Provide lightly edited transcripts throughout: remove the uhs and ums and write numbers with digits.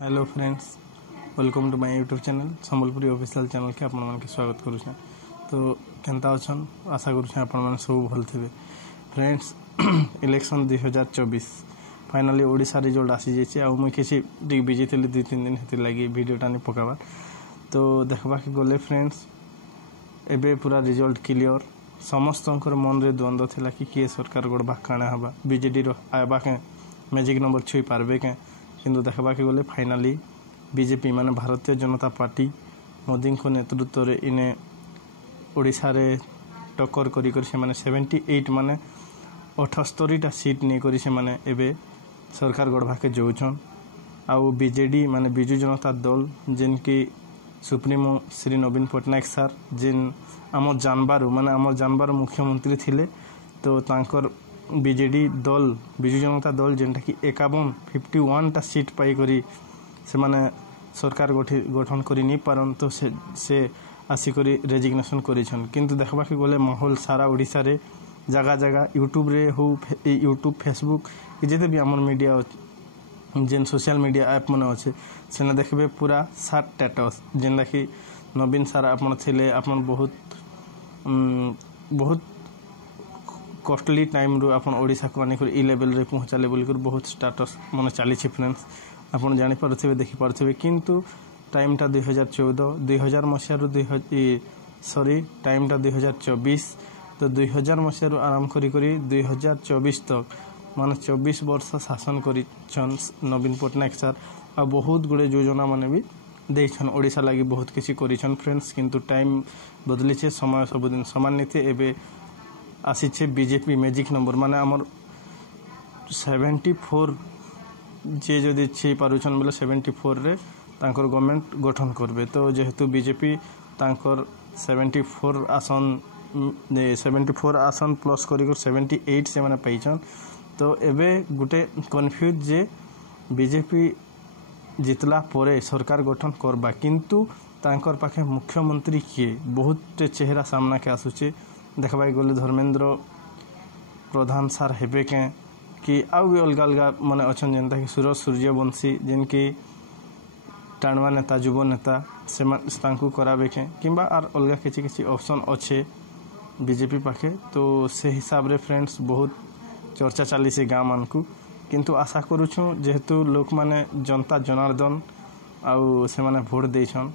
Hello friends, welcome to my YouTube channel Sambalpuri official channel के आपण मन के स्वागत करूछे। तो केनता अछन, आशा करूछे आपण मन सब भल थिबे। Friends, election 2024 finally Odisha result आसी जेचे आ मुई किसी बिजी थिले 2-3 दिन हेति लागि वीडियोटा नि पकाबा। तो देखबा के गले फ्रेंड्स, एबे पूरा रिजल्ट क्लियर। समस्तंकर मन रे द्वंद्व थिला कि किए सरकार गड़बा काना हबा, बीजेडी रो आबा के मैजिक नंबर छुई पारबे के। किंतु देखबा के गले फाइनली बीजेपी माने भारतीय जनता पार्टी मोदी को नेतृत्व रे इने ओडिसा रे टक्कर करी कर से माने 78 माने 78टा सीट नै करी से माने एबे सरकार गड़बा के जोछन। आउ बीजेडी माने बिजु जनता दल जिन की सुप्रीमो श्री नवीन पटनायक सर जिन आम जानबार मुख्यमंत्री थिले। तो तांकर बीजेडी दल बिजु जनता दल जेनटा कि 51टा सीट पाई करी से माने सरकार गठन करी नहीं पारन। तो से आसी करी रेजिग्नेशन करिछन। किंतु देखबा के गले माहौल सारा ओडिसा रे जगह जगह यूट्यूब रे हो, यूट्यूब फेसबुक जेते भी हमर मीडिया जेन सोशल मीडिया ऐप मन अच्छे सेना देखबे पूरा सात स्टेटस जेनला कि नवीन सर आपन थिले, आपन बहुत कॉस्टली टाइम रू आपन ओडिसा को आनी कर ई लेवल रे पहुंचाले बोल कर बहुत स्टेटस मन चली छी। फ्रेंड्स, आपन जानि पारथिबे, देखि पारथिबे। किंतु टाइम टा 2014 मसिया रू टाइम टा 2024। तो 2000 मसिया रू आराम करी 2024 तक माने 24 वर्ष शासन करिछन नवीन पटनायक सर। आ बहुत गुड़े योजना माने भी देछन ओडिसा लागि, बहुत किछि करिछन फ्रेंड्स। किंतु टाइम बदली छे, समय सबदिन समान नीति। एबे आसी छे बीजेपी मैजिक नंबर माने हमर 74 जे जदि छै पारुछन बोले 74 रे तांकर गवर्नमेंट गठन करबे। तो जेहेतु बीजेपी तांकर 74 आसन प्लस करी 78 से माने पाइछन। तो एबे गुटे कन्फ्यूज जे बीजेपी जितला परे सरकार गठन करबा, किंतु तांकर पाखे मुख्यमंत्री किए बहुत चेहरा सामना के आसुचे। देखबा गले धर्मेंद्र प्रधान सार हेबे के कि आउ भी अलग अलग माने अछन जेनता कि सूरज सूर्यवंशी जिनकी टाणवा नेता युव नेता से तांकु कराबे के किंबा आर अलग किछि ऑप्शन अच्छे बीजेपी पाखे। तो से हिसाब रे फ्रेंड्स बहुत चर्चा चली से गाँ मान को। किंतु आशा करूछु जेहेतु लोक माने जनता जनार्दन आउ से माने भोट देछन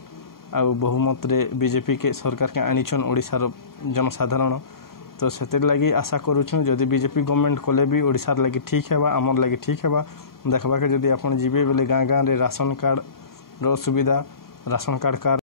आउ बहुमत रे बीजेपी के सरकार के आनिछन ओडिसा रो जनसाधारण। तो सेतिर लगी आशा करूछु जदि बीजेपी गवर्नमेंट कोले भी ओडिसा लगी ठीक हेबा, आमर लगी ठीक हेबा। देखबा के जदि आपण जीबे बेले गाँ गाँ रे राशन कार्ड रो सुविधा, राशन कार्ड